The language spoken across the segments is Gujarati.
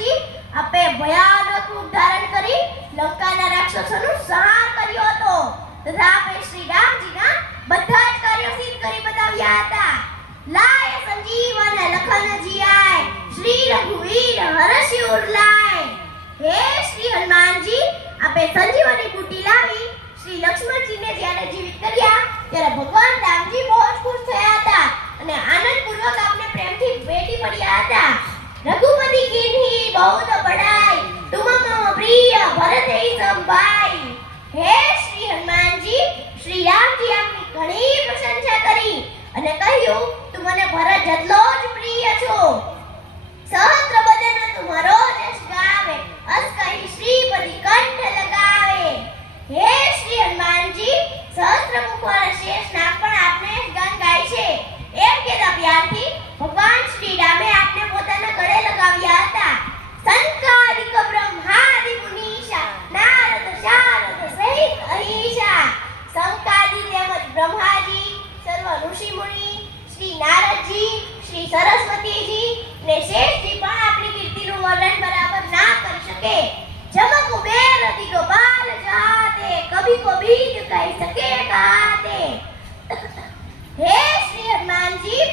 હનુમાનજી આપે ભયાનક રૂપ ધારણ કરી લંકાના રાક્ષસોનો સંહાર કર્યો હતો તથા આપે શ્રી રામજીના બધા જ કાર્યો સિદ્ધ કરી બતાવ્યા હતા. લાય સંજીવન લખનજી આય શ્રી રઘુવીર હરષિ ઉરલાય. હે શ્રી હનુમાનજી આપે સંજીવની બુટી લાવી શ્રી લક્ષ્મણજીને જ્યારે જીવિત કર્યા ત્યારે ભગવાન રામજી બહુ જ ખુશ થયા હતા અને આનંદપૂર્વક આપને પ્રેમથી ભેટી પડ્યા હતા. રઘુપતિ કિન્હી બહુત બડાઈ તુમ મમ પ્રિય ભરત સંભાઈ. હે શ્રી હનુમાનજી શ્રી રામજી આપની ઘણી પ્રશંસા કરી અને કહ્યું તું મને ભરત જેટલો જ પ્રિય છો. સહસ્ત્ર બદન તુમરો જસ ગાવે અસ કહી શ્રીપતિ કંઠ લગાવે. હે શ્રી હનુમાનજી સહસ્ત્ર મુખવાળા શેષ નાગ પણ આપને ગાન ગાય છે એમ કહેતા પ્યારથી ભગવાન શ્રી રામે આપને પોતાના ગળે લગાવ્યા હતા. સંકારિક બ્રહ્માદિ મુનીષા નારદ શારદ સહિત અહીશા. સંકાદિ તેમજ બ્રહ્માજી સર્વ ઋષિ મુનિ શ્રી નારદજી શ્રી સરસ્વતીજી ને શેષજી પણ આપની કીર્તિનું વર્ણન બરાબર ના કરી શકે. જમ કુબેર દિગપાલ જાતે કભી કો બીજ કહી સકે કાતે. હે શ્રી હનુમાનજી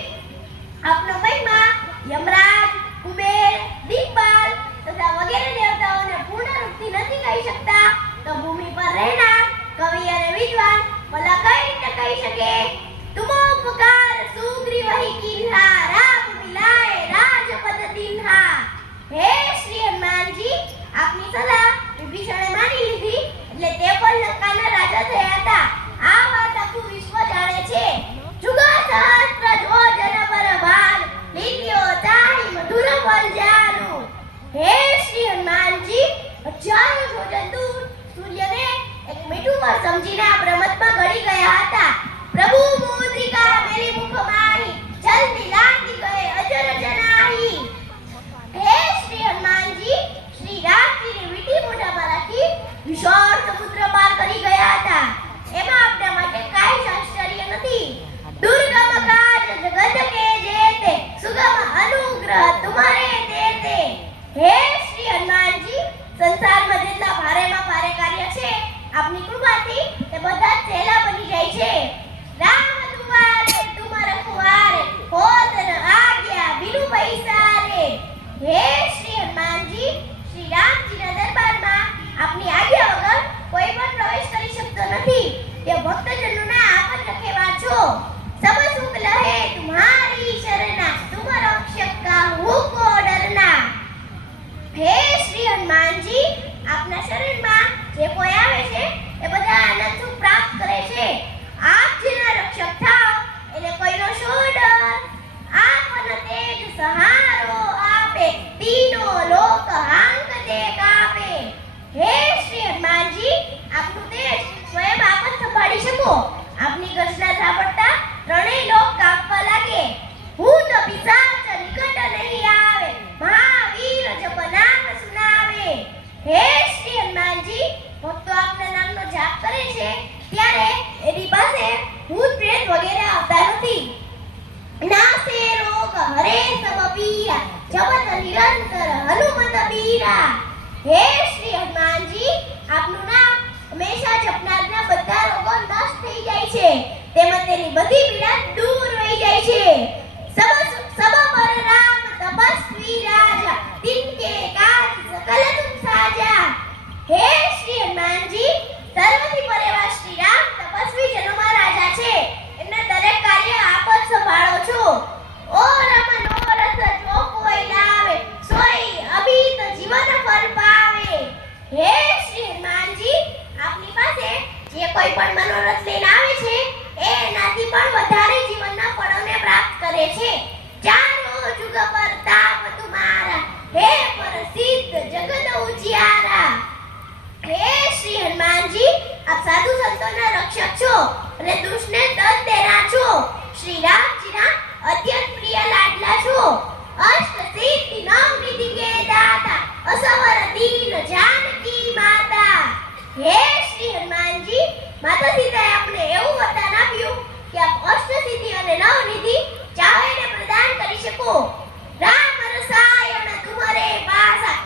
આપનો મહિમા યમરાજ કુબેર દિગપાલ તથા વગેરે દેવતાઓને પૂર્ણ રૂપથી નથી કહી શકતા તો ભૂમિ પર રહેનાર કવિ અને વિદ્વાન ભલા કઈ રીતે કહી શકે. તુમો પુકાર સુગ્રીવ વહી કિન્હા રામ મિલાય રાજપદ દિન્હા. હે શ્રી હનુમાનજી આપની સલાહ વિભીષણે માની લીધી એટલે તે પણ લંકાના રાજા થયા હતા. આ વાત આખું વિશ્વ જાણે છે. જુગા સહસ્ત્ર જોજન પર ભાન લીલ્યો તાહી મધુર ફલ જાનું. હે શ્રી હનુમાનજી હજારો જોજન દૂર સૂર્યને એક મીઠું ફળ સમજીને આ બ્રહ્મતમાં ગળી ગયા હતા. પ્રભુ મુદ્રિકા મેરી મુખ માહી જલ્દી લાગી ગયે અજર જનાહી. હે શ્રી હનુમાનજી શ્રી રામજીને વીંટી મોઢામાં રાખી વિશાળ સમુદ્ર પાર કરી ગયા હતા. એમાં આપણા માટે કાંઈ આશ્ચર્ય નથી. દુર્ગમ કાજ જગત કે જેતે સુગમ અનુગ્રહ તુમારે દેતે. હે શ્રી હનુમાનજી સંસારમાં જેટલા ભારેમાં ભારે કાર્ય છે આપની કૃપાથી તે બધા જ સહેલા બની જાય છે. રામ દુઆરે તુમ રખવારે હોત ન આજ્ઞા બિનુ પૈસારે. હે શ્રી હનુમાનજી શ્રી રામજીના દરબારમાં આપની આજ્ઞા વગર કોઈ પણ પ્રવેશ કરી શકતો નથી. તે ભક્તજનોના આપ જ રખેવાળ છો. સબ સુખ લહે તુમ્હારી શરણા તુમ રક્ષક કાહુ કો ડરના. હે શ્રી હનુમાનજી આપના શરણમાં જે કોઈ આવે છે એ બધા આનંદ સુખ પ્રાપ્ત કરે છે. આપ જેના રક્ષક થાઓ એને કોઈનો શો ડર. આપન તેજ સહારો આપે તીનો લોક હાંકતે કાપે. હે શ્રી હનુમાનજી આપનું તેજ સ્વયં આપ જ સંભાળી શકો. આપની ગર્જના સાંભળતા ત્રણેય લોક કાપવા લાગે. ભૂત પિશાચ નિકટ નહીં આવે મહાવીર જપ નામ સુનાવે. હે શ્રી હનુમાનજી ભક્તો આપના નામનો જાપ કરે છે ત્યારે એની પાસે ભૂત પ્રેત વગેરે આવતા નથી. નાસે રોગ હરે સબ પીરા જપત નિરંતર હનુમત બીરા. હે શ્રી હનુમાનજી આપનું નામ હંમેશા જપનારના બધા રોગો નષ્ટ થઈ જાય છે તેમજ તેની બધી પીડા દૂર થઈ જાય છે. સબ પર રામ તપસ્વી રાજા તિનકે કાજ સકલ તુમ સાજા. હે શ્રી હનુમાનજી સર્વથી પરે એવા શ્રી રામ તપસ્વી જનોમાં રાજા છે. એમના દરેક કાર્ય આપ જ સંભાળો છો. ઓ રમન ઓ રસ જો કોઈ લાવે સોઈ અભીત જીવન ફળ પાવે. હે શ્રી હનુમાનજી આપની પાસે જે કોઈ પણ મનોરથ લઈને આવે છે એનાથી પણ વધારે જીવનના ફળોને પ્રાપ્ત કરે છે. ચારો જુગ પર તાપ તુમારા હે પ્રસિદ્ધ જગત ઉજિયારા. હે શ્રી હનુમાનજી આપ સાધુ સંતોના રક્ષક છો અને દુષ્ટને દંડ દેનાર છો. શ્રી રામજીના અત્યંત પ્રિય લાડલા છો. અષ્ટ સિદ્ધિ નવ નિધિ કે દાતા અસવર દીન જાનકી માતા. હે શ્રી હનુમાનજી માતા સીતાએ આપને એવું વરદાન આપ્યું કે આપ અષ્ટ સિદ્ધિ અને નવ નિધિ ચાહે ને પ્રદાન કરી શકો. રામ રસાયણ તુમરે પાસા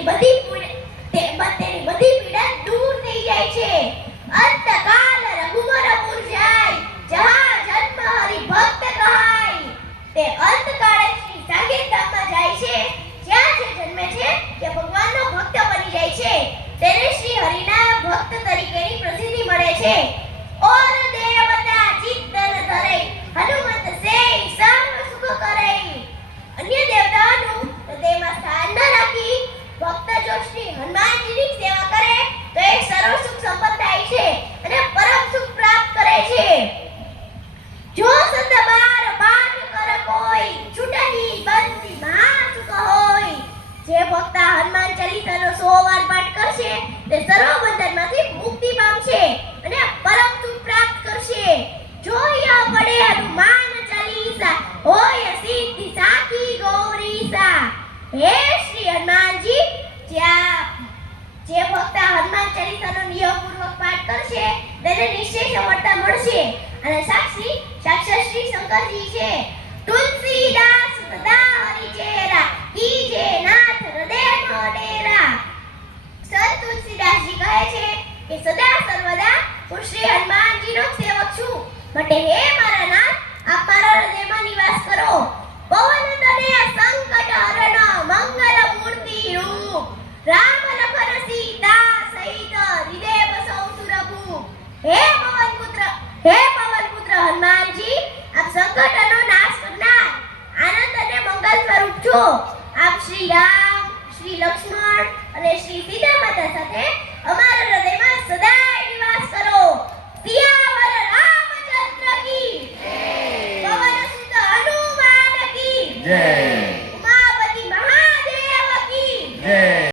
તેની બધી પીડા દૂર થઈ જાય છે. અંતકાલ રઘુવર પુર જાય, જહા જન્મ હરિ ભક્ત કહાય. તે અંતકાળે શ્રી સાકેત ધામમાં જાય છે, જ્યાં જે જન્મે છે તે ભગવાનનો ભક્ત બની જાય છે. તેને શ્રી હરિના ભક્ત તરીકેની પ્રસિદ્ધિ મળે છે. ઓર દેવતા ચિત્તન ધરે, હનુમંત સે સર્વ સુખ કરે. અન્ય દેવતાઓનું તો તેમાં સ્થાન ન રાખી ભક્ત જો શ્રી હનુમાનજીની સેવા કરે તો એ સર્વ સુખ સંપન્ન થાય છે અને પરમ સુખ પ્રાપ્ત કરે છે. જો સત બાર પાઠ કર કોઈ, છૂટહી બંધી મહા સુખ હોય. જે ભક્ત હનુમાન ચાલીસાનો 100 વાર પાઠ કરશે તે સર્વ બંધનમાંથી મુક્તિ પામશે અને પરમ સુખ પ્રાપ્ત કરશે. જોયા પડે હનુમાન ચાલીસા, હોય સિદ્ધિ સાખી ગૌરીસા. હે શ્રી હનુમાનજી, જે ભક્ત હનુમાન ચાલીસાનો નિયમપૂર્વક પાઠ કરશે તેને નિશ્ચય સફળતા મળશે. અને સાક્ષી સાક્ષાત શ્રી શંકરજી છે. તુલસીદાસ સદા હરિ ચેરા, કીજે નાથ હૃદય મોડેરા. સંત તુલસીદાસજી કહે છે કે સદા સર્વદા હું શ્રી હનુમાનજીનો સેવક છું, માટે હે મારા નાથ, આપ મારા હૃદયમાં નિવાસ કરો. પવન તનય સંકટ હરણ, મંગલ મૂર્તિ રૂપ. રામ લખન સીતા સહિત, હૃદય બસૌ સુરભૂપ. હે પવન પુત્ર હનુમાનજી, આપ સંકટનો નાશ કરનાર, આનંદ અને મંગલ સ્વરૂપ છો. આપ શ્રી રામ, શ્રી લક્ષ્મણ અને શ્રી સીતા માતા સાથે